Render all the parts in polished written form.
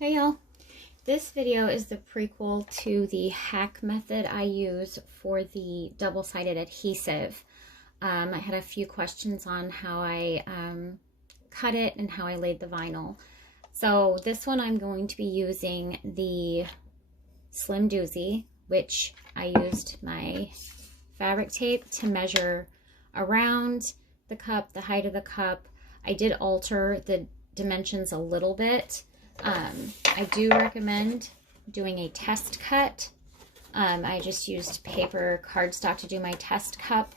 Hey y'all, this video is the prequel to the hack method I use for the double-sided adhesive. I had a few questions on how I cut it and how I laid the vinyl. So this one I'm going to be using the slim douzie, which I used my fabric tape to measure around the cup, the height of the cup. I did alter the dimensions a little bit. I do recommend doing a test cut. I just used paper cardstock to do my test cup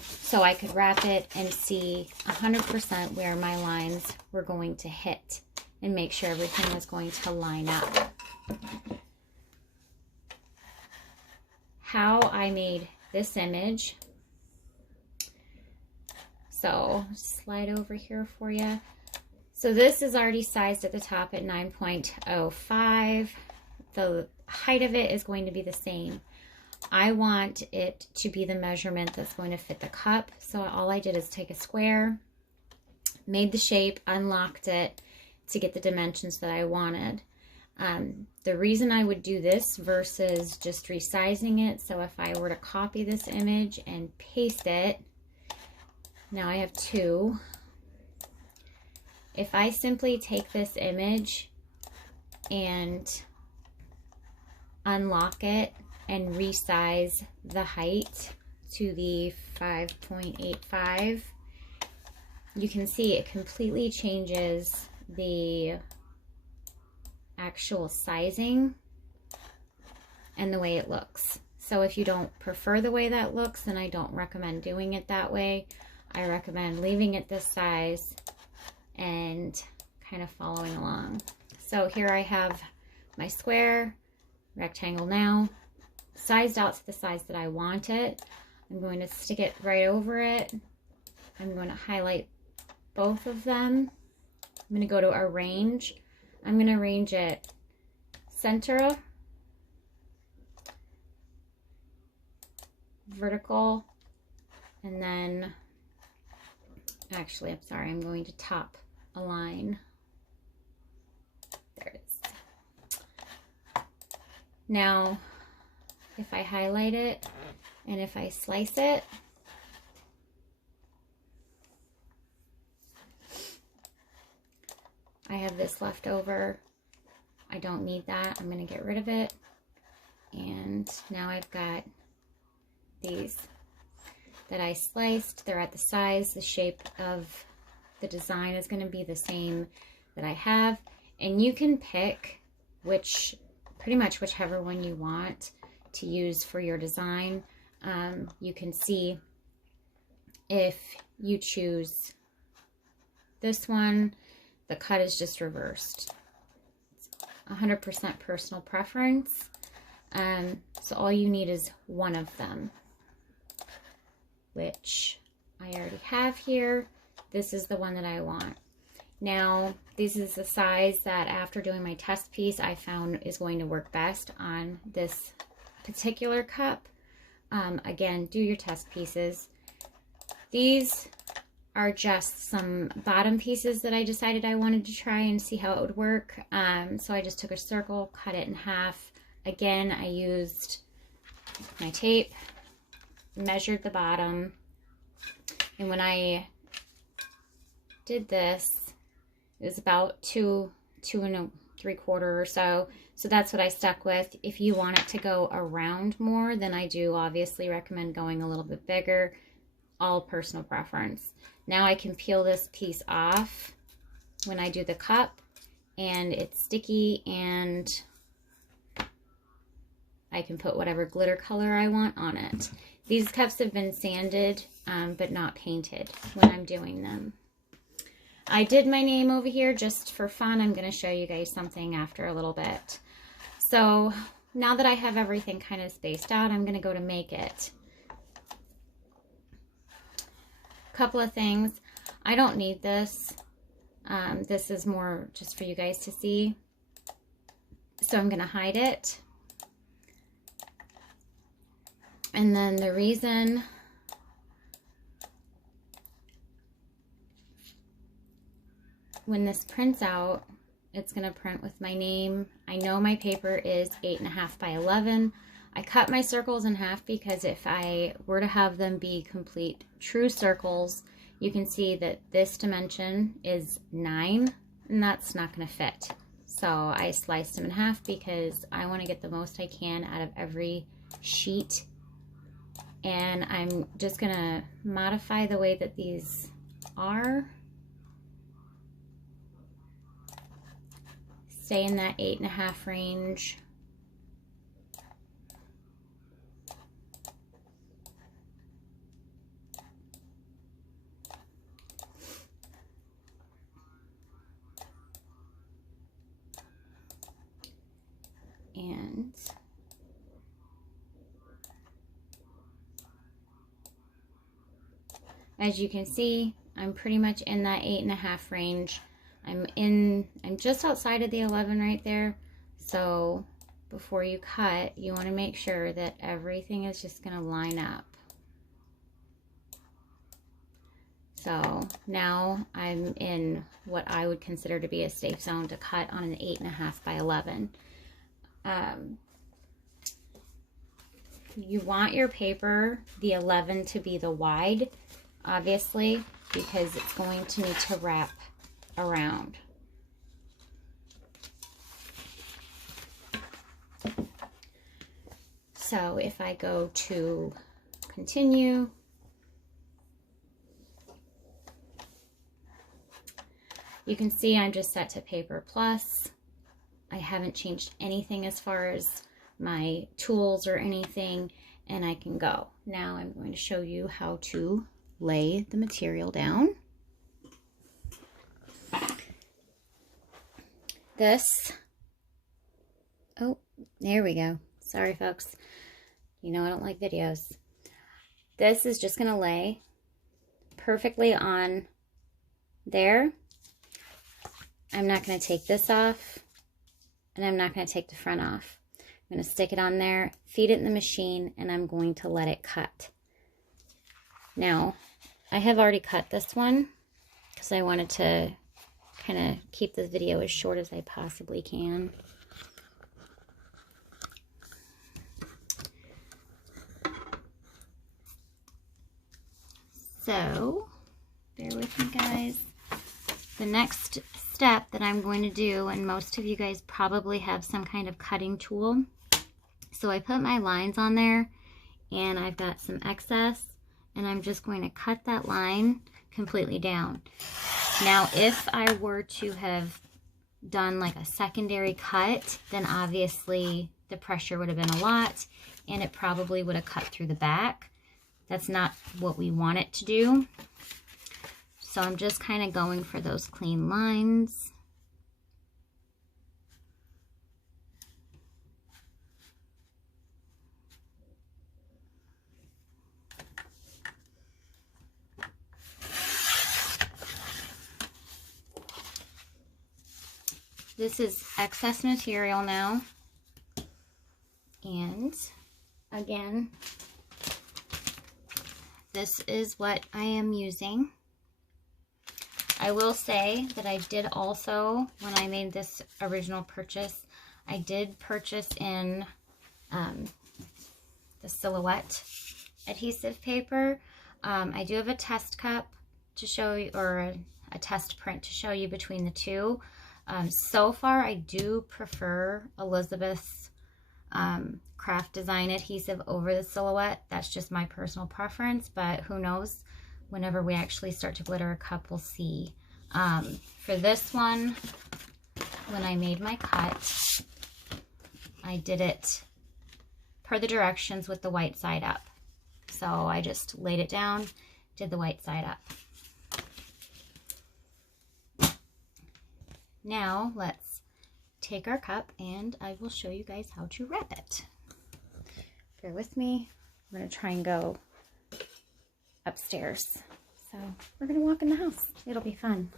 so I could wrap it and see 100% where my lines were going to hit and make sure everything was going to line up. How I made this image. So slide over here for you. So this is already sized at the top at 9.05. The height of it is going to be the same. I want it to be the measurement that's going to fit the cup. So all I did is take a square, made the shape, unlocked it to get the dimensions that I wanted. The reason I would do this versus just resizing it, so if I were to copy this image and paste it, now I have two. If I simply take this image and unlock it and resize the height to the 5.85, you can see it completely changes the actual sizing and the way it looks. So if you don't prefer the way that looks, then I don't recommend doing it that way. I recommend leaving it this size and kind of following along. So here I have my square, rectangle now, sized out to the size that I want it. I'm going to stick it right over it. I'm going to highlight both of them. I'm going to go to arrange. I'm going to arrange it center, vertical, and then actually, I'm sorry, I'm going to top align. There it is. Now, if I highlight it and if I slice it, I have this left over. I don't need that. I'm going to get rid of it. And now I've got these that I sliced. They're at the size, the shape of the design is going to be the same that I have. And you can pick pretty much whichever one you want to use for your design. You can see if you choose this one, the cut is just reversed. It's 100% personal preference. So all you need is one of them, which I already have here. This is the one that I want. Now, this is the size that after doing my test piece, I found is going to work best on this particular cup. Again, do your test pieces. These are just some bottom pieces that I decided I wanted to try and see how it would work. So I just took a circle, cut it in half. Again, I used my tape, measured the bottom, and when I did this, it was about two and 3/4 or so. So that's what I stuck with. If you want it to go around more, then I do obviously recommend going a little bit bigger. All personal preference. Now I can peel this piece off when I do the cup, and it's sticky, and I can put whatever glitter color I want on it. These cups have been sanded, but not painted when I'm doing them. I did my name over here just for fun. I'm going to show you guys something after a little bit. So now that I have everything kind of spaced out, I'm going to go to make it. Couple of things. I don't need this. This is more just for you guys to see. So I'm going to hide it. And then the reason when this prints out It's going to print with my name. I know my paper is 8.5 by 11. I cut my circles in half because if I were to have them be complete true circles, you can see that this dimension is 9 and that's not going to fit. So I sliced them in half because I want to get the most I can out of every sheet. And I'm just going to modify the way that these are. Stay in that 8.5 range. And as you can see, I'm pretty much in that 8.5 range. I'm just outside of the 11 right there. So before you cut, you want to make sure that everything is just going to line up. So now I'm in what I would consider to be a safe zone to cut on an 8.5 by 11. You want your paper, the 11, to be the wide, obviously, because it's going to need to wrap around. So if I go to continue, you can see I'm just set to paper plus. I haven't changed anything as far as my tools or anything, and I can go. Now I'm going to show you how to lay the material down. This, oh, there we go. Sorry, folks. You know I don't like videos. This is just going to lay perfectly on there. I'm not going to take this off, and I'm not going to take the front off. I'm going to stick it on there, feed it in the machine, and I'm going to let it cut. Now, I have already cut this one because I wanted to kind of keep this video as short as I possibly can. So, bear with me, guys. The next step that I'm going to do, and most of you guys probably have some kind of cutting tool. So I put my lines on there, and I've got some excess, and I'm just going to cut that line completely down. Now, if I were to have done like a secondary cut, then obviously the pressure would have been a lot, and it probably would have cut through the back. That's not what we want it to do. So I'm just kind of going for those clean lines. This is excess material now. And again, this is what I am using. I will say that I did also, when I made this original purchase, I did purchase in the Silhouette adhesive paper. I do have a test cup to show you, or a test print to show you between the two. So far, I do prefer Elizabeth's craft design adhesive over the Silhouette. That's just my personal preference, but who knows? Whenever we actually start to glitter a cup, we'll see. For this one, when I made my cut, I did it per the directions with the white side up. So I just laid it down, did the white side up. Now let's take our cup and I will show you guys how to wrap it. Bear with me. I'm going to try and go upstairs. So we're going to walk in the house. It'll be fun.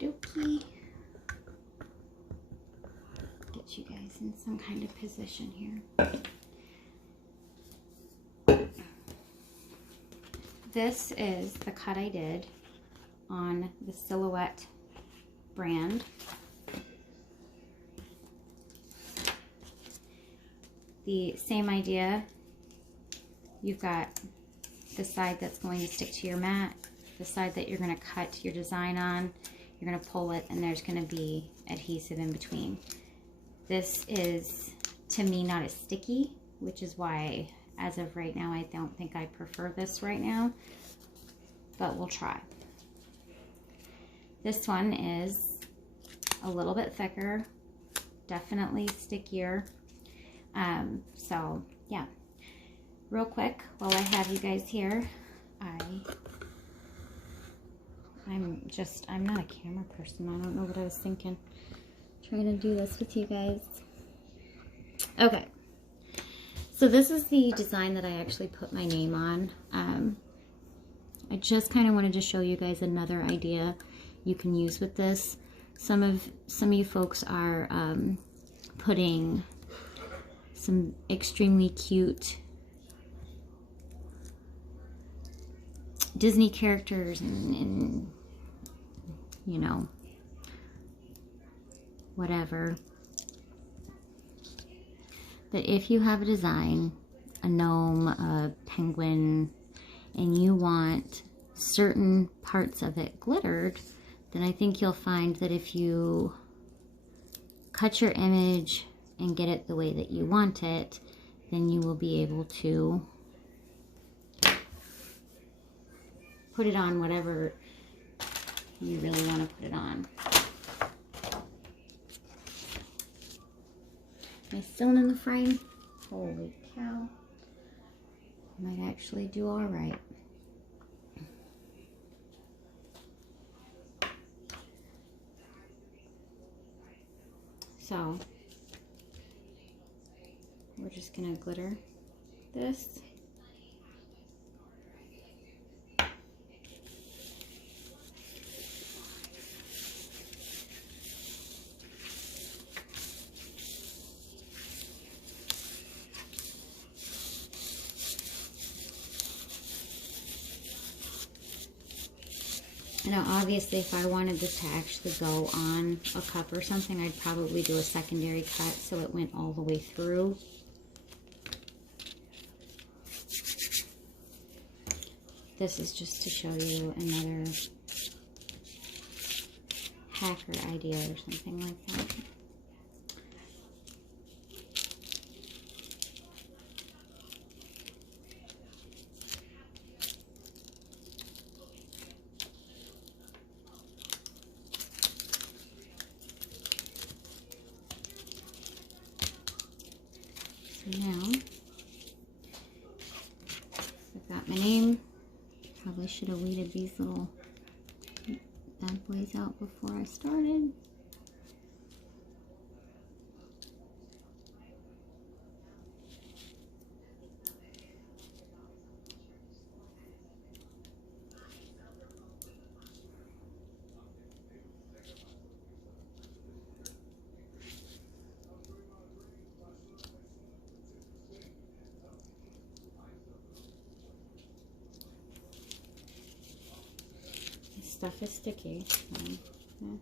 Okey-dokey. Get you guys in some kind of position here. this is the cut I did on the Silhouette brand. The same idea. You've got the side that's going to stick to your mat, the side that you're going to cut your design on. You're going to pull it, and there's going to be adhesive in between. This is, to me, not as sticky, which is why, as of right now, I don't think I prefer this right now, but we'll try. This one is a little bit thicker, definitely stickier. So yeah, real quick, while I have you guys here, I'm not a camera person. I don't know what I was thinking. Trying to do this with you guys. Okay. So this is the design that I actually put my name on. I just kind of wanted to show you guys another idea you can use with this. Some of you folks are putting some extremely cute Disney characters and you know, whatever. But if you have a design, a gnome, a penguin, and you want certain parts of it glittered, then I think you'll find that if you cut your image and get it the way that you want it, then you will be able to put it on whatever you really want to put it on. Am I still in the frame? Holy cow. Might actually do all right. So we're just gonna glitter this. Now, obviously, if I wanted this to actually go on a cup or something, I'd probably do a secondary cut so it went all the way through. This is just to show you another hacker idea or something like that. Now, I've got my name. Probably should have weeded these little bad boys out before I started. Stuff is sticky. So, yeah.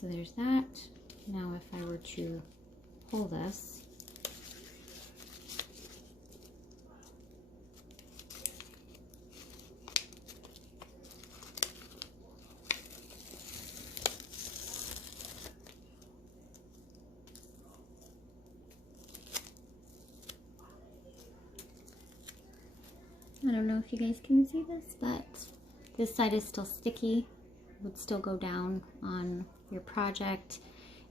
So there's that. Now if I were to pull this, I don't know if you guys can see this, but this side is still sticky. It would still go down on your project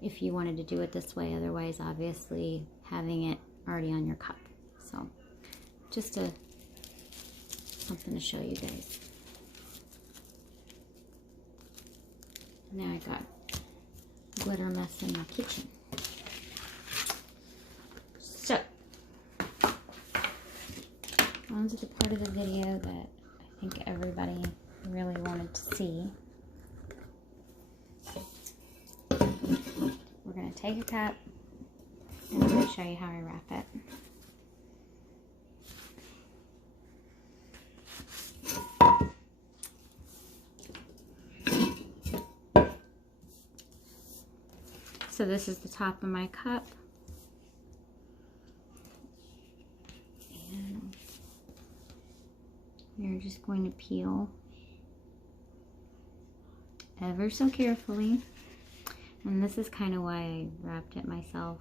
if you wanted to do it this way. Otherwise, obviously, having it already on your cup. So just something to show you guys. Now I got glitter mess in my kitchen. So, on to the part of the video that I think everybody really wanted to see. We're going to take a cup and I'm going to show you how I wrap it. So this is the top of my cup. And you're just going to peel ever so carefully. And this is kind of why I wrapped it myself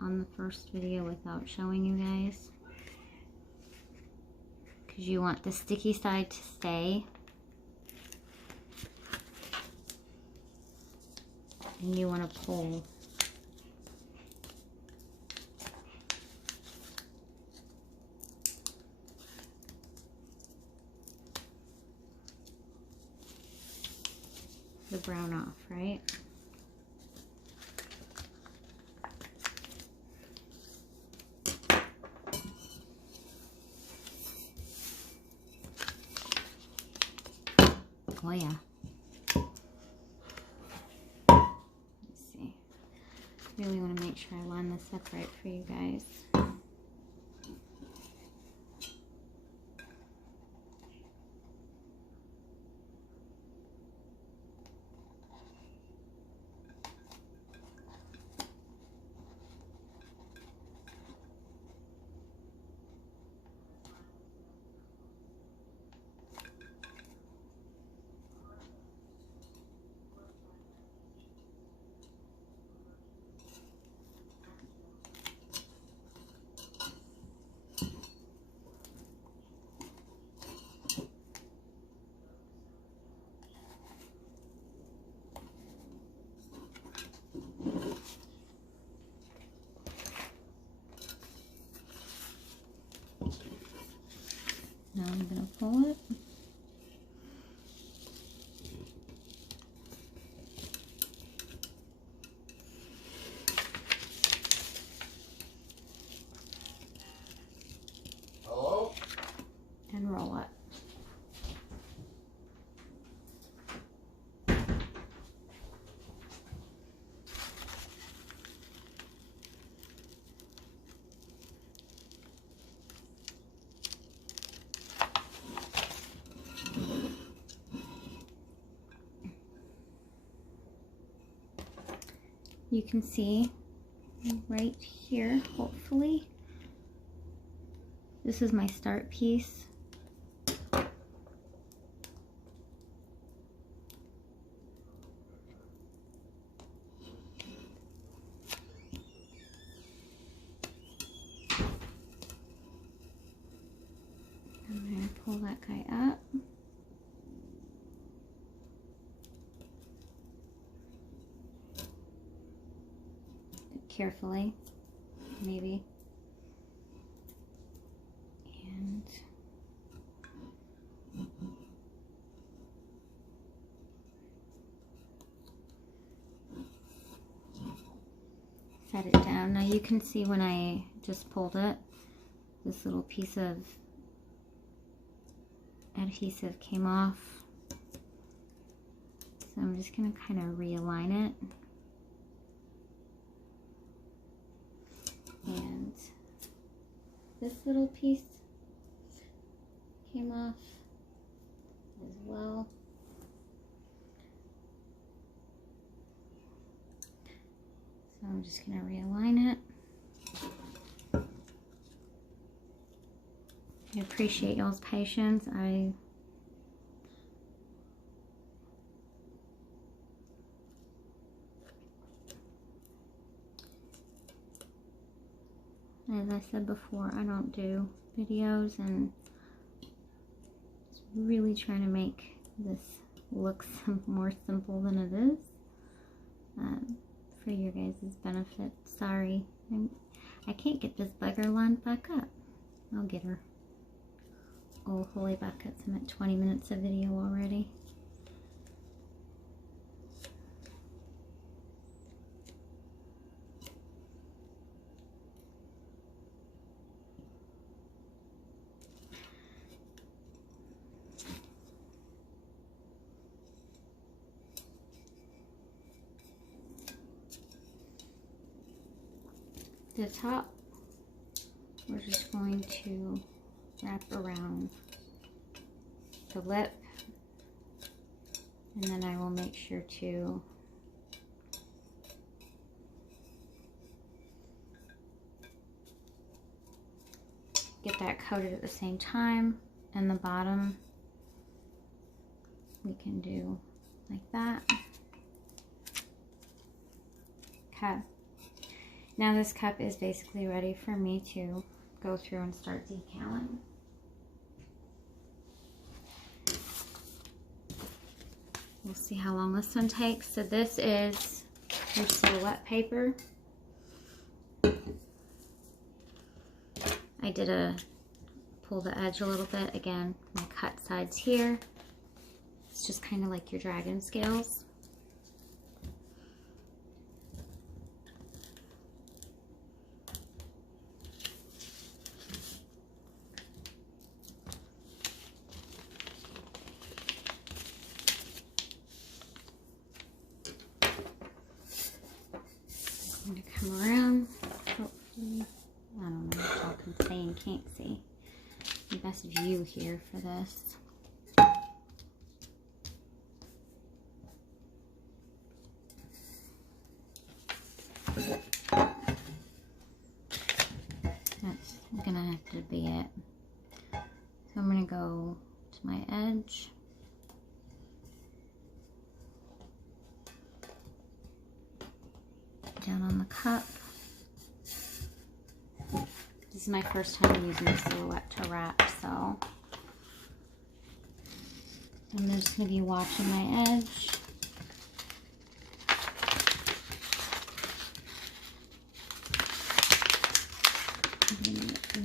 on the first video without showing you guys. Because you want the sticky side to stay. And you want to pull the brown off, right? Oh yeah. Really want to make sure I line this up right for you guys. Now I'm going to pull it. Hello? And roll it. You can see right here, hopefully, this is my start piece. I'm going to pull that guy up. Carefully, maybe. And set it down. Now you can see when I just pulled it, this little piece of adhesive came off. So I'm just going to kind of realign it. And this little piece came off as well. So I'm just going to realign it. I appreciate y'all's patience. As I said before, I don't do videos, and just really trying to make this look more simple than it is for your guys' benefit. Sorry, I can't get this bugger lined back up. I'll get her. Oh, holy buckets, I'm at 20 minutes of video already. The top, we're just going to wrap around the lip, and then I will make sure to get that coated at the same time. And the bottom we can do like that. Okay. Now this cup is basically ready for me to go through and start decaling. We'll see how long this one takes. So this is your silhouette paper. I did pull the edge a little bit. Again, my cut sides here. It's just kind of like your dragon scales. I'm going to come around, hopefully, I don't know if y'all can see and can't see. The best view here for this. That's gonna have to be it. So I'm gonna go to my edge. Down on the cup. This is my first time using the silhouette to wrap, so I'm just going to be watching my edge.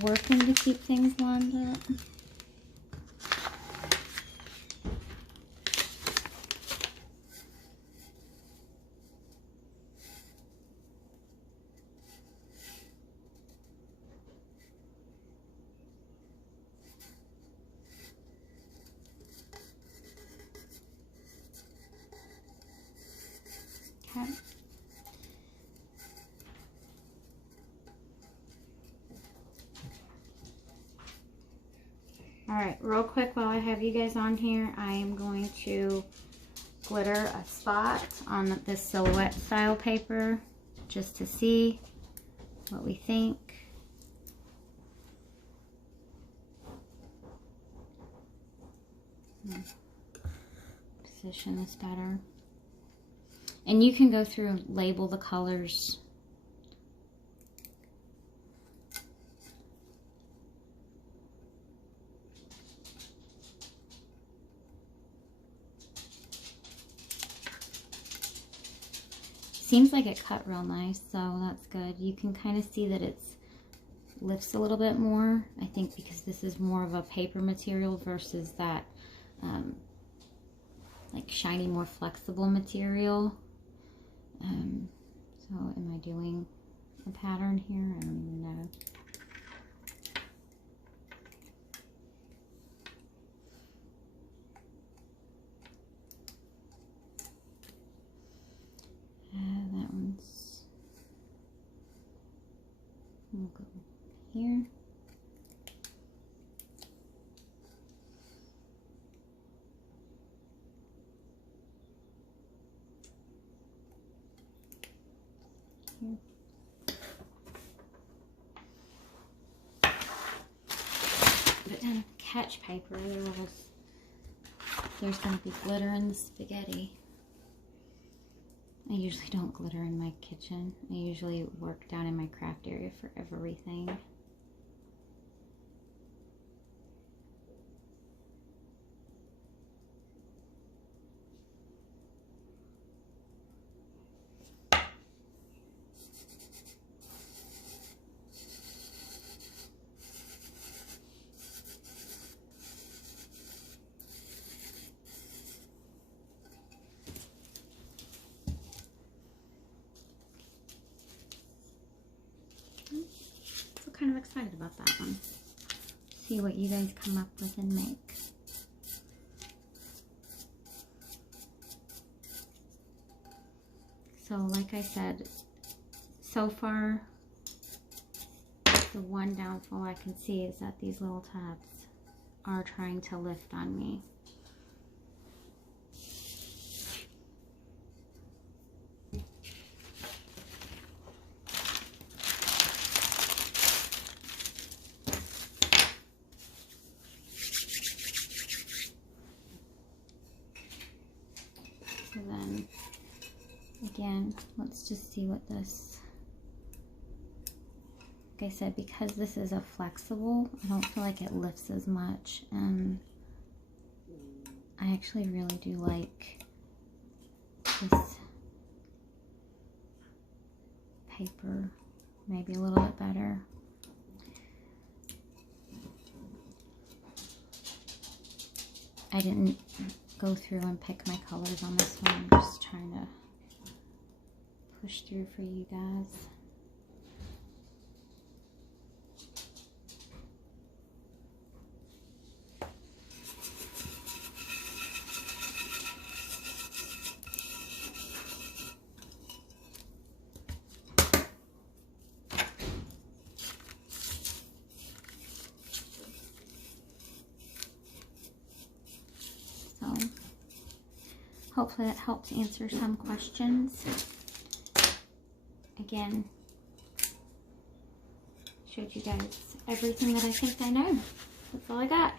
Working to keep things lined up. Okay. Alright, real quick while I have you guys on here, I am going to glitter a spot on this silhouette style paper just to see what we think. Position this better. And you can go through and label the colors. Seems like it cut real nice, so that's good. You can kind of see that it's lifts a little bit more, I think, because this is more of a paper material versus that like shiny, more flexible material. So am I doing a pattern here? I don't even know. That one's, we'll go here. Here. Put down a catch paper, otherwise there's going to be glitter in the spaghetti. I usually don't glitter in my kitchen. I usually work down in my craft area for everything. kind of excited about that one. See what you guys come up with and make. So like I said, so far, the one downfall I can see is that these little tabs are trying to lift on me. So then, again, let's just see what this, like I said, because this is a flexible, I don't feel like it lifts as much, and I actually really do like this paper maybe a little bit better. I didn't go through and pick my colors on this one. I'm just trying to push through for you guys. Hopefully that helps answer some questions. Again, showed you guys everything that I think I know. That's all I got.